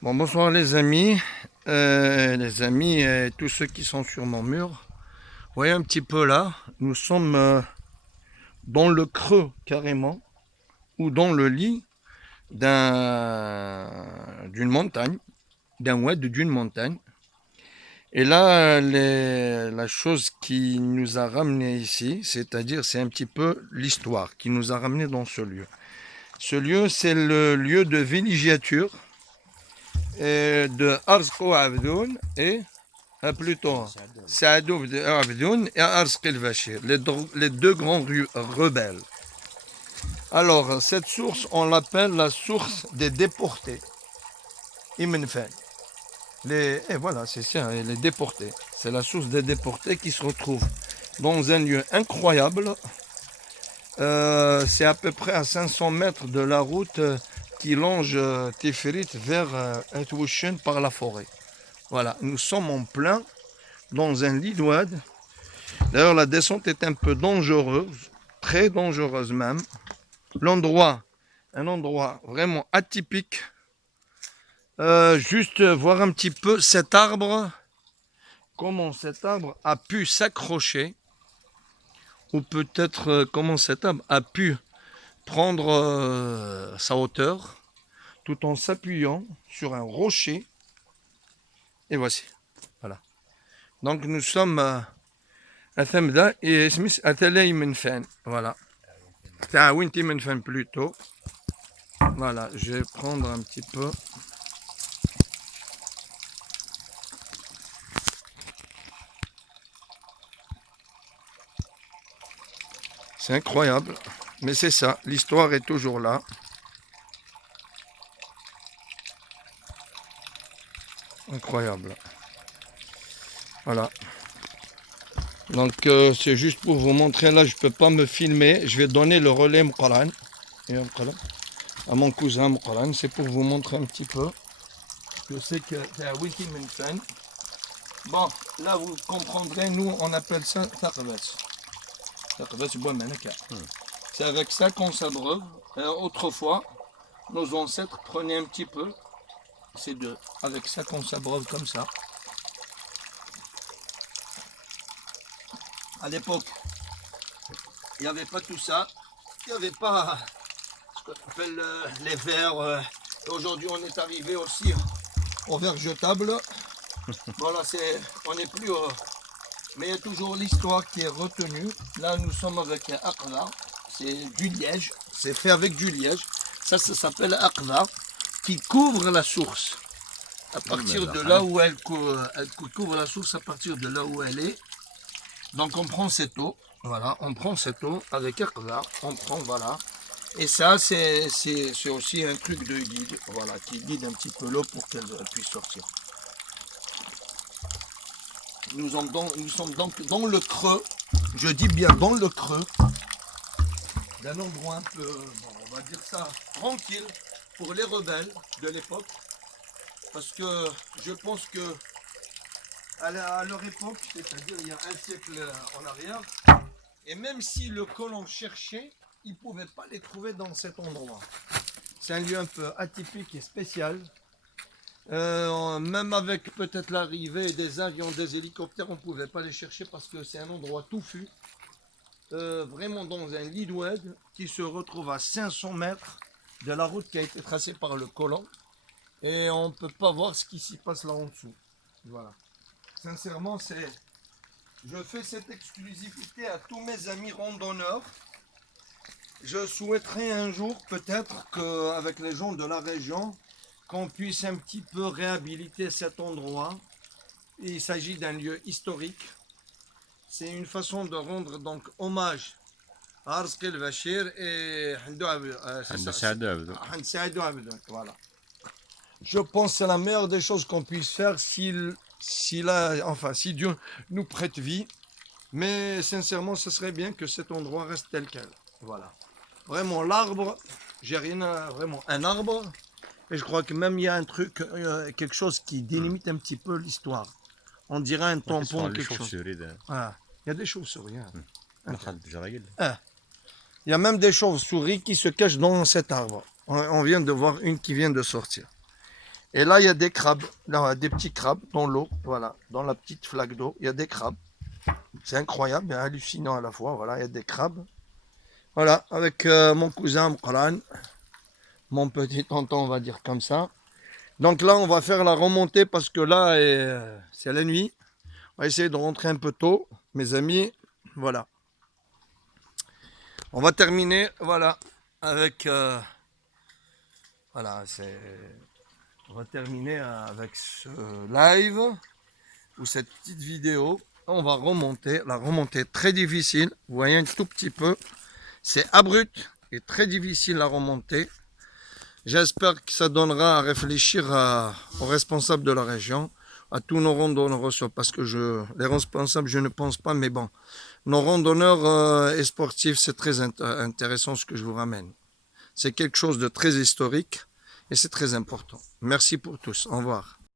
Bon, bonsoir les amis et tous ceux qui sont sur mon mur. Vous voyez un petit peu là, nous sommes dans le creux carrément, ou dans le lit d'une montagne, d'un oued d'une montagne. Et là, la chose qui nous a ramenés ici, c'est-à-dire c'est un petit peu l'histoire qui nous a ramenés dans ce lieu. Ce lieu, c'est le lieu de villégiature de Arzqo Abdoun et plutôt Saadou Abdoun et Arzq el-Bashir, les deux grands rebelles. Alors, cette source, on l'appelle la source des déportés. Ibn Fel. Et voilà, c'est ça, les déportés. C'est la source des déportés qui se retrouve dans un lieu incroyable. C'est à peu près à 500 mètres de la route qui longe Tifrit vers Etwouchen par la forêt. Voilà, nous sommes en plein dans un lit d'oued. D'ailleurs, la descente est un peu dangereuse, très dangereuse même. L'endroit, un endroit vraiment atypique. Juste voir un petit peu cet arbre, comment cet arbre a pu s'accrocher, ou peut-être comment cet arbre a pu prendre sa hauteur, tout en s'appuyant sur un rocher. Et voici, voilà. Donc nous sommes à Thamda et Smith à Talay Menfen, voilà. À Winti Menfen plutôt. Voilà, je vais prendre un petit peu. C'est incroyable, mais c'est ça, l'histoire est toujours là. Incroyable. Voilà. Donc c'est juste pour vous montrer, là je ne peux pas me filmer, je vais donner le relais Mqaran à mon cousin Mqaran, c'est pour vous montrer un petit peu. Je sais que c'est à Wiki Menfen. Bon, là vous comprendrez, nous on appelle ça Taqbas. C'est avec ça qu'on s'abreuve. Autrefois, nos ancêtres prenaient un petit peu. C'est avec ça qu'on s'abreuve comme ça. À l'époque, il n'y avait pas tout ça. Il n'y avait pas ce qu'on appelle les verres. Aujourd'hui, on est arrivé aussi aux verres jetables. Voilà, on n'est plus. Mais il y a toujours l'histoire qui est retenue. Là, nous sommes avec un akla. C'est du liège. C'est fait avec du liège. Ça s'appelle akla, qui couvre la source. À partir de là où elle couvre la source, à partir de là où elle est. Donc on prend cette eau, voilà, on prend cette eau avec akla, on prend, voilà. Et ça, c'est aussi un truc de guide, voilà, qui guide un petit peu l'eau pour qu'elle puisse sortir. Nous sommes donc dans le creux, je dis bien dans le creux, d'un endroit un peu, bon, on va dire ça, tranquille pour les rebelles de l'époque. Parce que je pense que à leur époque, c'est-à-dire il y a un siècle en arrière, et même si le colon cherchait, il ne pouvait pas les trouver dans cet endroit. C'est un lieu un peu atypique et spécial. Même avec peut-être l'arrivée des avions, des hélicoptères, on ne pouvait pas les chercher parce que c'est un endroit touffu. Vraiment dans un lit d'oued qui se retrouve à 500 mètres de la route qui a été tracée par le colon. Et on ne peut pas voir ce qui s'y passe là en dessous. Voilà. Sincèrement, je fais cette exclusivité à tous mes amis randonneurs. Je souhaiterais un jour peut-être qu'avec les gens de la région, qu'on puisse un petit peu réhabiliter cet endroit. Il s'agit d'un lieu historique. C'est une façon de rendre donc hommage à Arzq el-Bashir et Saadou Abdoun. Voilà. Je pense que c'est la meilleure des choses qu'on puisse faire si Dieu nous prête vie. Mais sincèrement, ce serait bien que cet endroit reste tel quel. Voilà. Vraiment, l'arbre, j'ai rien à... Vraiment, un arbre. Et je crois que même il y a un truc, quelque chose qui délimite un petit peu l'histoire. On dirait un tampon, quelque chose. Ah, il y a des chauves-souris. Ah, il y a même des chauves-souris qui se cachent dans cet arbre. On vient de voir une qui vient de sortir. Et là, il y a des crabes, là, des petits crabes dans l'eau, voilà, dans la petite flaque d'eau, il y a des crabes. C'est incroyable et hallucinant à la fois, voilà, il y a des crabes. Voilà, avec mon cousin Mqran, mon petit tonton, on va dire comme ça. Donc là, on va faire la remontée parce que là, c'est la nuit. On va essayer de rentrer un peu tôt, mes amis. Voilà. On va terminer, voilà, avec... voilà, on va terminer avec ce live ou cette petite vidéo. On va remonter. La remontée est très difficile. Vous voyez un tout petit peu. C'est abrupt et très difficile à remonter. J'espère que ça donnera à réfléchir aux responsables de la région, à tous nos randonneurs, parce que les responsables, je ne pense pas, mais bon, nos randonneurs et sportifs, c'est très intéressant ce que je vous ramène. C'est quelque chose de très historique et c'est très important. Merci pour tous. Au revoir.